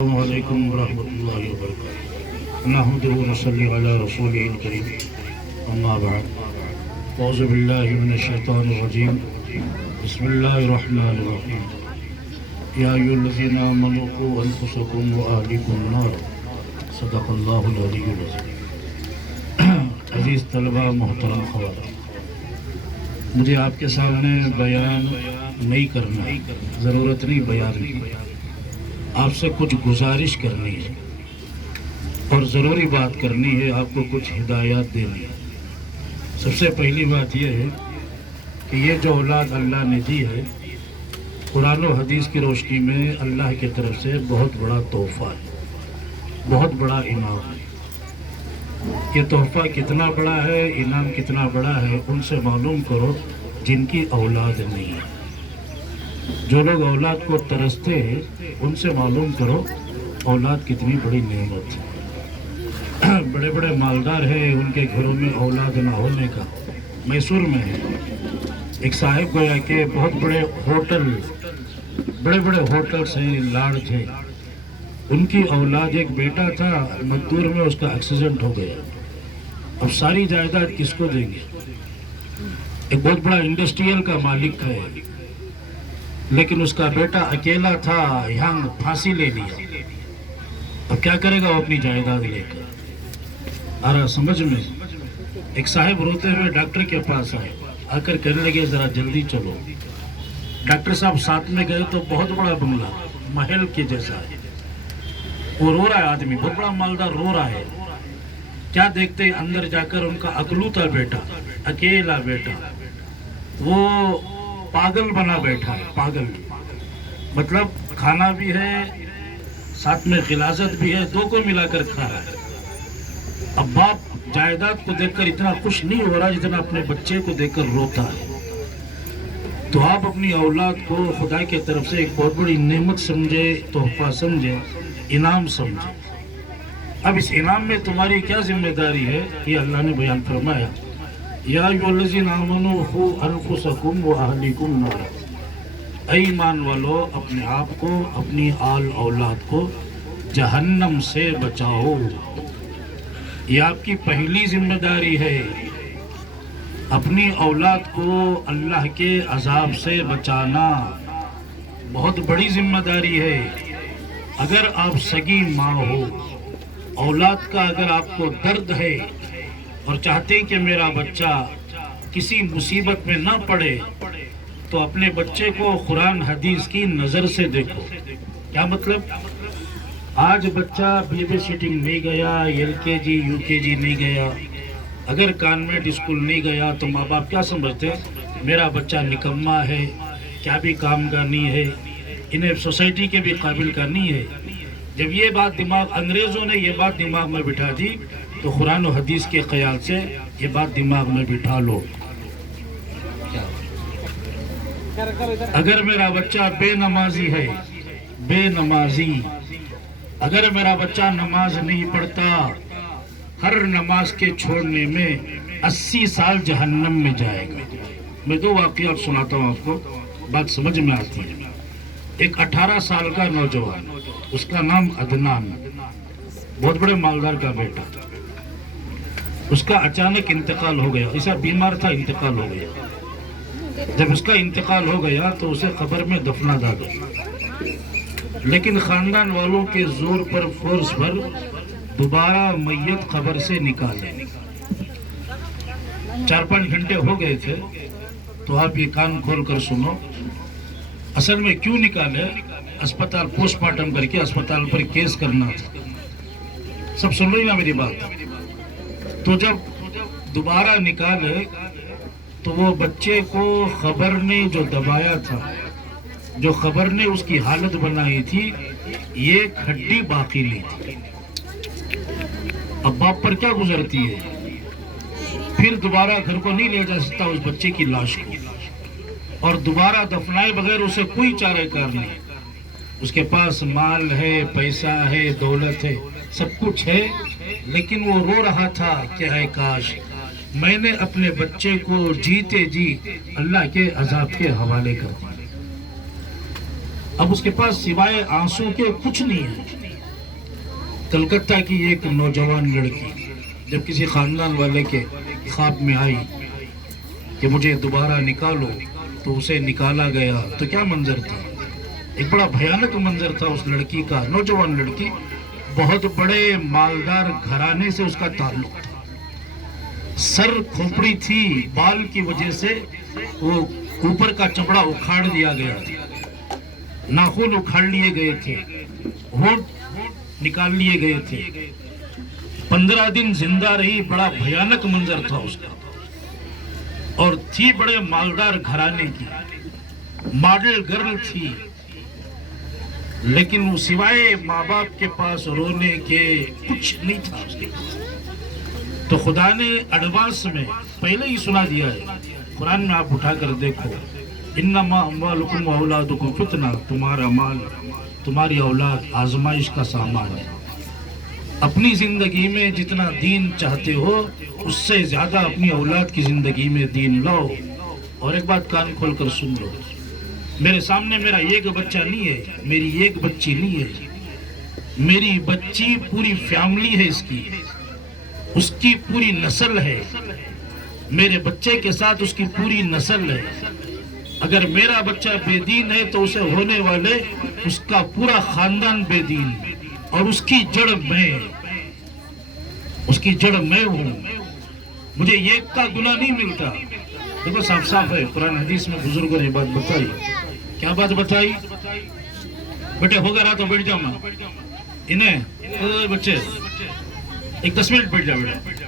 السلام علیکم ورحمۃ اللہ وبرکاتہ نحمدہ ونصلی علی رسولہ الکریم اما بعد اعوذ باللہ من الشیطان الرجیم بسم اللہ الرحمن الرحیم یا ایھا الذین آمنوا قوا انفسکم واہلیکم نارا صدق اللہ العلی العظیم۔ عزیز طلبہ، محترم خواتین، مجھے آپ کے سامنے بیان نہیں کرنا، ضرورت نہیں بیان کی، آپ سے کچھ گزارش کرنی ہے اور ضروری بات کرنی ہے، آپ کو کچھ ہدایات دینی ہے۔ سب سے پہلی بات یہ ہے کہ یہ جو اولاد اللہ نے دی ہے، قرآن و حدیث کی روشنی میں اللہ کی طرف سے بہت بڑا تحفہ ہے، بہت بڑا انعام ہے۔ یہ تحفہ کتنا بڑا ہے، انعام کتنا بڑا ہے، ان سے معلوم کرو جن کی اولاد نہیں ہے۔ جو لوگ اولاد کو ترستے ہیں ان سے معلوم کرو اولاد کتنی بڑی نعمت ہے۔ بڑے بڑے مالدار ہیں، ان کے گھروں میں اولاد نہ ہونے کا میسور میں ہے۔ ایک صاحب گویا کہ بہت بڑے بڑے ہوٹلس ہیں، لاڈج ہیں، ان کی اولاد ایک بیٹا تھا، مدور میں اس کا ایکسیڈنٹ ہو گیا۔ اب ساری جائیداد کس کو دیں گے؟ ایک بہت بڑا انڈسٹریل کا مالک ہے، لیکن اس کا بیٹا اکیلا تھا، یہاں پھانسی لے لیا۔ اب کیا کرے گا وہ اپنی جائیداد لے کر؟ سمجھ میں ایک صاحب روتے ہوئے ڈاکٹر کے پاس آئے، آ کر کہنے لگے ذرا جلدی چلو۔ ڈاکٹر صاحب ساتھ میں گئے تو بہت بڑا بنگلہ، محل کے جیسا ہے۔ وہ رو رہا ہے، آدمی بہت بڑا مالدار رو رہا ہے۔ کیا دیکھتے ہیں اندر جا کر ان کا اکلوتا بیٹا، اکیلا بیٹا، وہ پاگل بنا بیٹھا ہے۔ پاگل مطلب کھانا بھی ہے، ساتھ میں غلاظت بھی ہے، دو کو ملا کر کھا رہا ہے۔ اب باپ جائیداد کو دیکھ کر اتنا خوش نہیں ہو رہا جتنا اپنے بچے کو دیکھ کر روتا ہے۔ تو آپ اپنی اولاد کو خدا کی طرف سے ایک بہت بڑی نعمت سمجھے، تحفہ سمجھے، انعام سمجھے۔ اب اس انعام میں تمہاری کیا ذمہ داری ہے، یہ اللہ نے بیان فرمایا، یا ایھا الذین آمنوا قوا انفسکم واہلیکم نارا۔ اے ایمان والو، اپنے آپ کو، اپنی آل اولاد کو جہنم سے بچاؤ۔ یہ آپ کی پہلی ذمہ داری ہے، اپنی اولاد کو اللہ کے عذاب سے بچانا بہت بڑی ذمہ داری ہے۔ اگر آپ سگی ماں ہو، اولاد کا اگر آپ کو درد ہے اور چاہتے ہیں کہ میرا بچہ کسی مصیبت میں نہ پڑے، تو اپنے بچے کو قرآن حدیث کی نظر سے دیکھو۔ کیا مطلب؟ آج بچہ بیبی سٹنگ نہیں گیا، ایل کے جی یو کے جی نہیں گیا، اگر کانوینٹ اسکول نہیں گیا تو ماں باپ کیا سمجھتے ہیں؟ میرا بچہ نکما ہے، کیا بھی کام کا نہیں ہے، انہیں سوسائٹی کے بھی قابل کا نہیں ہے۔ جب یہ بات انگریزوں نے یہ بات دماغ میں بٹھا دی، تو قرآن و حدیث کے خیال سے یہ بات دماغ میں بٹھا لو۔ اگر میرا بچہ بے نمازی ہے، بے نمازی، اگر میرا بچہ نماز نہیں پڑھتا، ہر نماز کے چھوڑنے میں 80 سال جہنم میں جائے گا۔ میں دو واقعات سناتا ہوں آپ کو، بات سمجھ میں آتی ہے۔ ایک 18 سال کا نوجوان، اس کا نام عدنان، بہت بڑے مالدار کا بیٹا، اس کا اچانک انتقال ہو گیا۔ ایسا بیمار تھا، انتقال ہو گیا۔ جب اس کا انتقال ہو گیا تو اسے قبر میں دفنا دا گیا، لیکن خاندان والوں کے زور پر، فورس پر دوبارہ میت قبر سے نکالے۔ 4-5 گھنٹے ہو گئے تھے۔ تو آپ یہ کان کھول کر سنو، اصل میں کیوں نکالے؟ اسپتال پوسٹ مارٹم کر کے اسپتال پر کیس کرنا تھا۔ سب سن رہی نا میری بات؟ تو جب دوبارہ نکالے تو وہ بچے کو خبر نے جو دبایا تھا، جو خبر نے اس کی حالت بنائی تھی، یہ ہڈی باقی نہیں تھی۔ اب باپ پر کیا گزرتی ہے؟ پھر دوبارہ گھر کو نہیں لے جا سکتا اس بچے کی لاش کو، اور دوبارہ دفنائے بغیر اسے کوئی چارہ کار نہیں۔ اس کے پاس مال ہے، پیسہ ہے، دولت ہے، سب کچھ ہے، لیکن وہ رو رہا تھا کہ اے کاش میں نے اپنے بچے کو جیتے جی اللہ کے عذاب کے حوالے کر دیا۔ اب اس کے پاس سوائے آنسو کے کچھ نہیں ہے۔ کلکتہ کی ایک نوجوان لڑکی جب کسی خاندان والے کے خواب میں آئی کہ مجھے دوبارہ نکالو تو اسے نکالا گیا تو کیا منظر تھا؟ ایک بڑا بھیانک منظر تھا اس لڑکی کا، نوجوان لڑکی، بہت بڑے مالدار گھرانے سے اس کا تعلق تھا، سر کھوپڑی تھی، بال کی وجہ سے وہ اوپر کا چمڑا اکھاڑ دیا گیا تھا، ناخن اکھاڑ لیے گئے تھے، ہونٹ نکال لیے گئے تھے، 15 دن زندہ رہی، بڑا بھیانک منظر تھا اس کا، اور تھی بڑے مالدار گھرانے کی، ماڈل گرل تھی، لیکن وہ سوائے ماں باپ کے پاس رونے کے کچھ نہیں تھا اس کے پاس۔ تو خدا نے ایڈوانس میں پہلے ہی سنا دیا ہے، قرآن میں آپ اٹھا کر دیکھو، انما اموالکم و اولادکم فتنہ، تمہارا مال، تمہاری اولاد آزمائش کا سامان ہے۔ اپنی زندگی میں جتنا دین چاہتے ہو اس سے زیادہ اپنی اولاد کی زندگی میں دین لاؤ۔ اور ایک بات کان کھول کر سن لو، میرے سامنے میرا ایک بچہ نہیں ہے، میری ایک بچی نہیں ہے، میری بچی پوری فیملی ہے، اس کی پوری نسل ہے، میرے بچے کے ساتھ اس کی پوری نسل ہے۔ اگر میرا بچہ بے دین ہے تو اسے ہونے والے اس کا پورا خاندان بے دین، اور اس کی جڑ میں ہوں، مجھے ایک کا گناہ نہیں ملتا۔ دیکھو صاف صاف ہے، قرآن حدیث میں بزرگوں نے بات بتائی۔ کیا بات بتائی؟ بیٹے ہو گیا رہا تو بیٹھ جاؤ، انہیں بچے ایک 10 منٹ بیٹھ جاؤ بیٹا۔